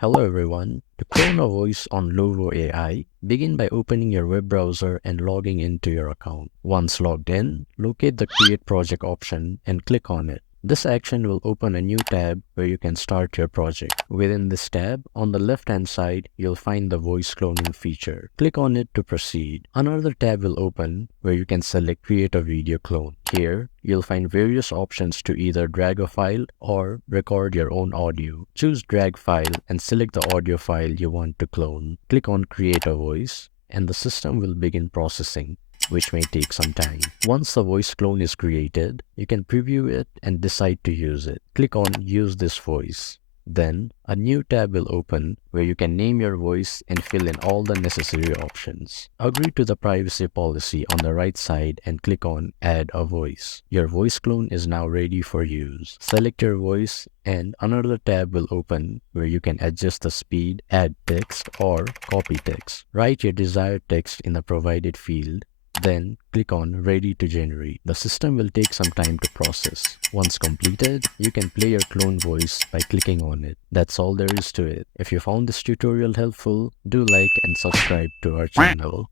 Hello everyone. To clone a voice on Lovo AI, begin by opening your web browser and logging into your account. Once logged in, locate the Create Project option and click on it. This action will open a new tab where you can start your project. Within this tab, on the left-hand side, you'll find the voice cloning feature. Click on it to proceed. Another tab will open where you can select Create a Video Clone. Here, you'll find various options to either drag a file or record your own audio. Choose Drag File and select the audio file you want to clone. Click on Create a Voice, and the system will begin processing, which may take some time. Once the voice clone is created, you can preview it and decide to use it. Click on Use this voice. Then, a new tab will open where you can name your voice and fill in all the necessary options. Agree to the privacy policy on the right side and click on Add a Voice. Your voice clone is now ready for use. Select your voice and another tab will open where you can adjust the speed, add text, or copy text. Write your desired text in the provided field. Then click on Ready to Generate. The system will take some time to process. Once completed, you can play your clone voice by clicking on it. That's all there is to it. If you found this tutorial helpful, do like and subscribe to our channel.